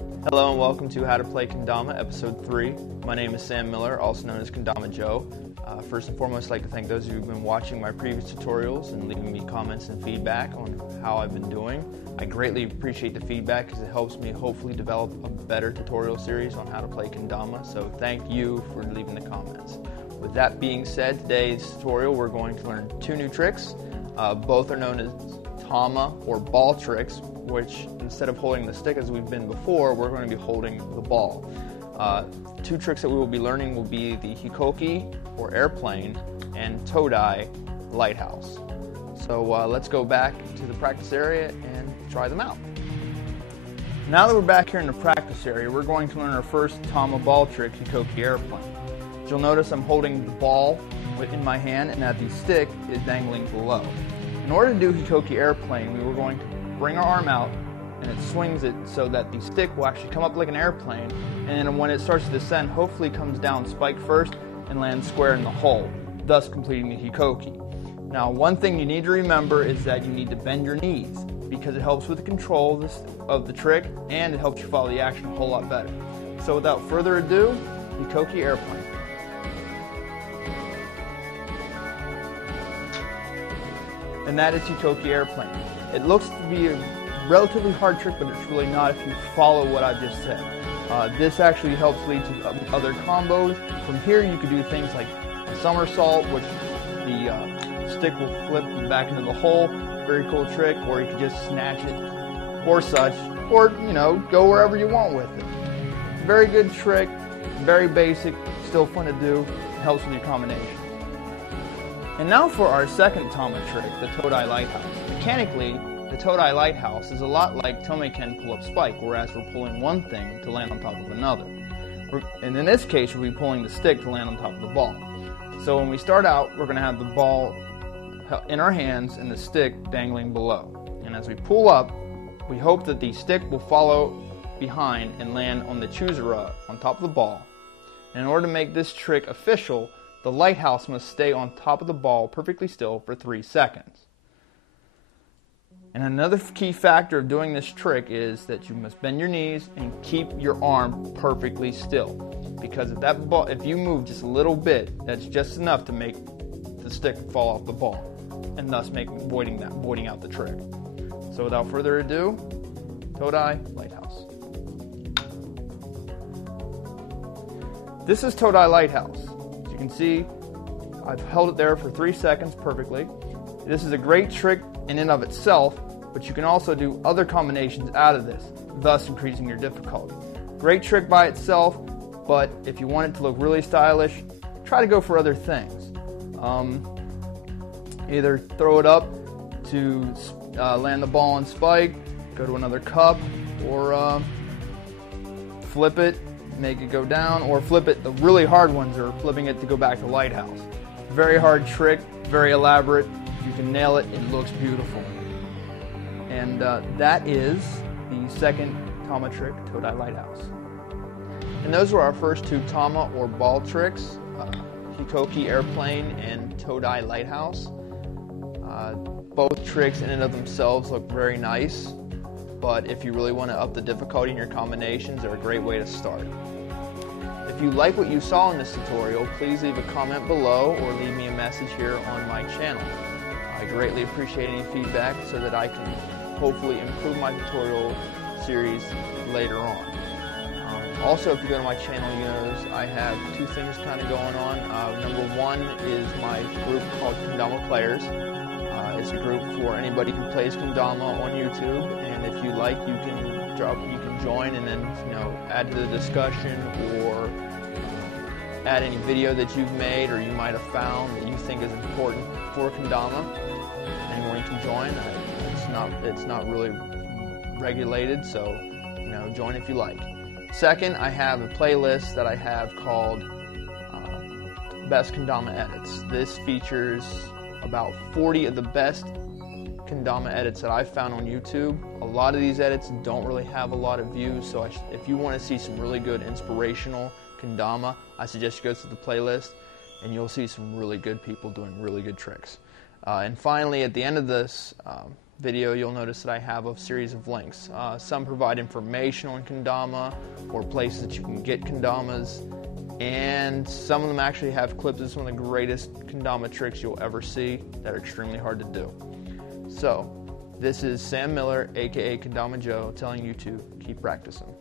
Hello and welcome to How to Play Kendama, Episode 3. My name is Sam Miller, also known as Kendama Joe. First and foremost, I'd like to thank those of you who've been watching my previous tutorials and leaving me comments and feedback on how I've been doing. I greatly appreciate the feedback because it helps me hopefully develop a better tutorial series on how to play Kendama, so thank you for leaving the comments. With that being said, today's tutorial we're going to learn two new tricks. Both are known as Tama or ball tricks, which instead of holding the stick as we've been before, we're going to be holding the ball. Two tricks that we will be learning will be the Hikoki or airplane and Todai Lighthouse. So let's go back to the practice area and try them out. Now that we're back here in the practice area, we're going to learn our first Tama ball trick, Hikoki airplane. You'll notice I'm holding the ball in my hand and that the stick is dangling below. In order to do Hikoki airplane, we were going to bring our arm out and it swings it so that the stick will actually come up like an airplane, and then when it starts to descend, hopefully comes down spike first and lands square in the hole, thus completing the Hikoki. Now, one thing you need to remember is that you need to bend your knees because it helps with the control of the trick and it helps you follow the action a whole lot better. So without further ado, Hikoki airplane. And that is Hikoki airplane. It looks to be a relatively hard trick, but it's really not if you follow what I've just said. This actually helps lead to other combos. From here you could do things like a somersault, which the stick will flip back into the hole. Very cool trick. Or you could just snatch it or such. Or, go wherever you want with it. Very good trick, very basic, still fun to do. It helps with your combination. And now for our second Tama trick, the Todai Lighthouse. Mechanically, the Todai Lighthouse is a lot like Tomei-ken pull-up spike, whereas we're pulling one thing to land on top of another. And in this case, we'll be pulling the stick to land on top of the ball. So when we start out, we're going to have the ball in our hands and the stick dangling below. And as we pull up, we hope that the stick will follow behind and land on the chuzura on top of the ball. And in order to make this trick official, the lighthouse must stay on top of the ball perfectly still for 3 seconds. And another key factor of doing this trick is that you must bend your knees and keep your arm perfectly still. Because if you move just a little bit, that's just enough to make the stick fall off the ball, and thus voiding out the trick. So without further ado, Todai Lighthouse. This is Todai Lighthouse. As you can see, I've held it there for 3 seconds perfectly. This is a great trick in and of itself, but you can also do other combinations out of this, thus increasing your difficulty. Great trick by itself, but if you want it to look really stylish, try to go for other things. Either throw it up to land the ball on spike, go to another cup, or flip it, make it go down, or flip it. The really hard ones are flipping it to go back to Lighthouse. Very hard trick, very elaborate. If you can nail it, it looks beautiful. And that is the second Tama trick, Todai Lighthouse. And those were our first two Tama or ball tricks, Hikoki airplane and Todai Lighthouse. Both tricks in and of themselves look very nice, but if you really want to up the difficulty in your combinations, they're a great way to start. If you like what you saw in this tutorial, please leave a comment below or leave me a message here on my channel. I greatly appreciate any feedback so that I can hopefully improve my tutorial series later on. Also, if you go to my channel, you notice I have two things kind of going on. Number one is my group called Kendama Players. It's a group for anybody who plays Kendama on YouTube, and if you like, you can join and then add to the discussion or add any video that you've made or you might have found that you think is important for Kendama. Anyone can join. It's not really regulated, so join if you like. Second, I have a playlist that I have called Best Kendama Edits. This features about 40 of the best Kendama edits that I've found on YouTube. A lot of these edits don't really have a lot of views, so if you want to see some really good inspirational Kendama, I suggest you go to the playlist and you'll see some really good people doing really good tricks. And finally, at the end of this video, you'll notice that I have a series of links. Some provide information on kendama or places that you can get kendamas, and some of them actually have clips of some of the greatest kendama tricks you'll ever see that are extremely hard to do. So, this is Sam Miller, aka Kendama Joe, telling you to keep practicing.